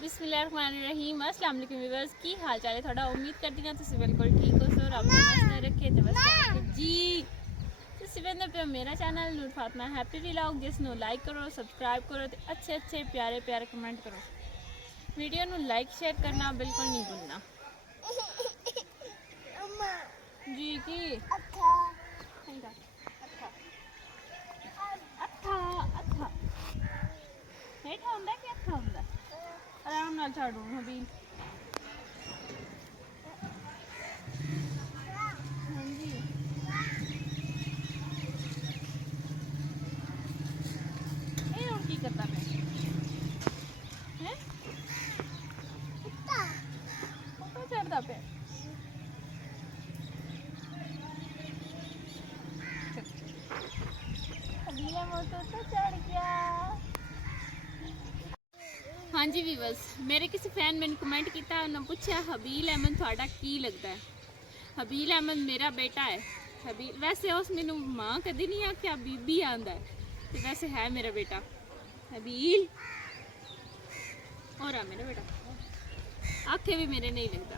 बिस्मिल्लाहिर्रहमानिर्रहीम अस्सलाम वालेकुम व्यूअर्स की हाल चाल है थोड़ा उम्मीद करती हूँ तुम बिल्कुल ठीक हो सो रब ने रखे तो बस जी तुम वेंदे पे मेरा चैनल नूर फातिमा हैप्पी व्लॉग जिसनों लाइक करो सब्सक्राइब करो तो अच्छे अच्छे प्यारे प्यारे कमेंट करो वीडियो नू लाइक शेयर करना बिल्कुल नहीं भूलना जी की अच्छा अच्छा हेठा हुंदा कि अच्छा हुंदा आराम नाल छाड़ू अभी हाँ जी ये हुण की करदा मैं हैं ऊपर चढ़दा पे अगला मोटर तो चढ़ गया। हाँ जी व्यूअर्स मेरे किसी फैन मैंने कमेंट किया उन्होंने पूछा हबील अहमद थोड़ा की लगता है। हबील अहमद मेरा बेटा है। हबील वैसे उस मैनू माँ कभी नहीं आख्या बीबी आंदा है तो वैसे है मेरा बेटा हबील और मेरा बेटा आखे भी मेरे नहीं लगता।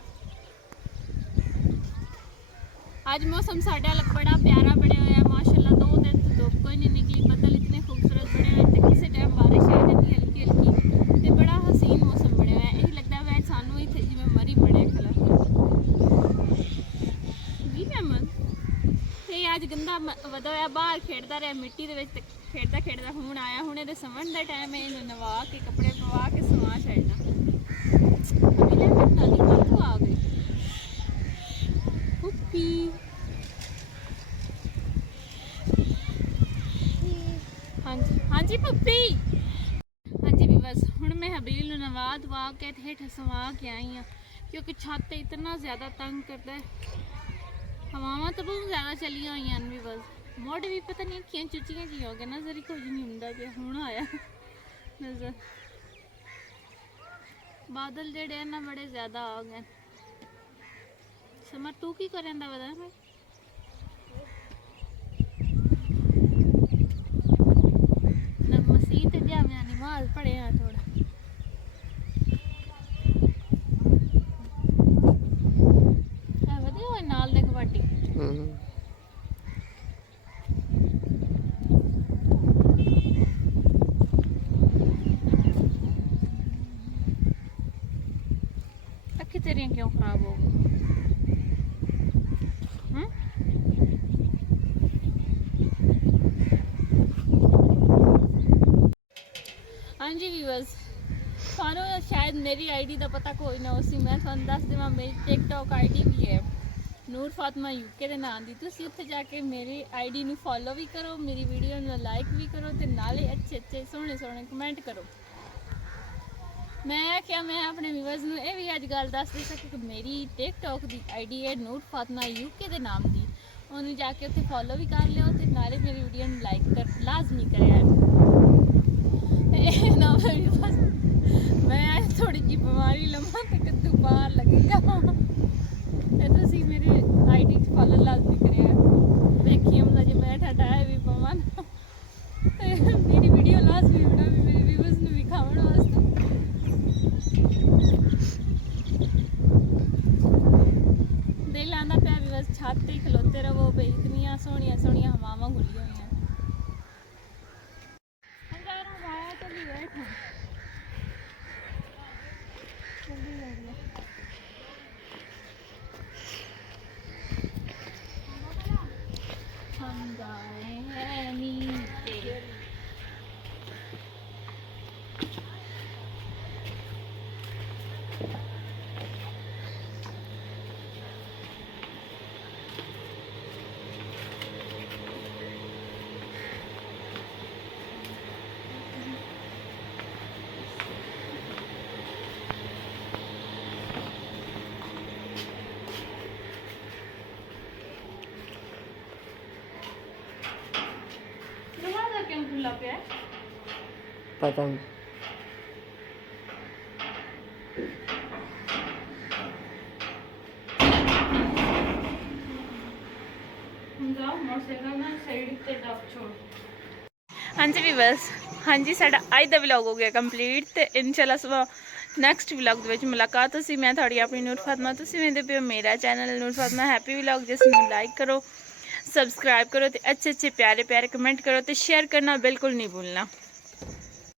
आज मौसम साढ़ा बड़ा प्यारा बने हुआ है माशाल्लाह 2 दिन तो धुप कोई नहीं निकली बदल इतने खूबसूरत बने हुए हैं किसी टाइम बारिश आ जाती हल्की हल्की ते बड़ा हसीन मौसम बने हुआ है यही लगता है वह सानू ही थे जिवें मरी बने खला जी मेहमान ते आज गंदा वधा होया बाहर खेड़दा रहा मिट्टी दे विच खेड़दा खेड़दा हुण आया हुण इहदे समण दा टाइम है इहनूं नवा के कपड़े पवा के सवा छड्डना अभी ले नानी कातों आ गई पुप्पी हाँ जी पुप्पी हाँ जी बस हुण मैं हबील नूं नवा धवा के हेठ सवा के आई हाँ क्योंकि छत इतना ज़्यादा तंग करता है हवावां तो बहुत ज़्यादा चलिया हुई भी बस मोढ़ भी पता नहीं अखियां चुचियां की हो गए नज़र ही कुछ नहीं हुंदा पिया हुण आया नज़र बादल जेड़े हैं ना बड़े ज़्यादा आ गए। समर तू की करेंदा बता मैं मसीत जावे नमाज पढ़े हाँ थोड़ा वधिया होए नाल दे कबड्डी अखी तेरियां क्यों खराब हो गई हाँ जी व्यूअर्स थानू शायद मेरी आईडी का पता कोई ना उसी मैं थानू दस देवां मेरी टिकटॉक आईडी भी है नूर फातिमा यूके के नाम की तुसीं उत्थे जाके मेरी आईडी नू फॉलो भी करो मेरी वीडियो नू लाइक भी करो ते नाले अच्छे अच्छे सोहने सोहने कमेंट करो। मैं क्या मैं अपने व्यूअर्स नू ये भी अज गल दस दी सकी कि मेरी टिकटॉक की आईडी है नूर फातिमा यूके के नाम की उन्हें जाके उत्थे फॉलो भी कर लियो ते नाले मेरी वीडियो नू लाइक कर लाजमी करें। मैं थोड़ी जी बीमारी लम्हा तो कद्दू बाहर लगेगा तुसी मेरी आईडी फॉलो लाजमी करें देखिए मतलब जो मैं ठंडाया भी पवा मेरी वीडियो लाजमी बना भी मेरे व्यूअर्स ने भी खावन वास्ते दिल आंदा पिया भी बस छत ही खलोते रहो भाई इतनियां सोहनियां सोहनियां हवावां घुली हुई हैं हम गाए हैं नीचे क्यों खुला पे है पता नहीं हाँ जी भी बस हाँ जी साडा अज दा व्लॉग हो गया कंप्लीट ते इंशाल्लाह सुबह नैक्सट व्लॉग दे विच मुलाकात होसी। मैं थोड़ी अपनी नूर फातिमा, तुसीं वेंदे पियो मेरा चैनल नूर फातिमा हैप्पी व्लॉग, जिसनूं लाइक करो, सब्सक्राइब करो ते अच्छे अच्छे प्यारे प्यारे कमेंट करो ते शेयर करना बिल्कुल नहीं भूलना।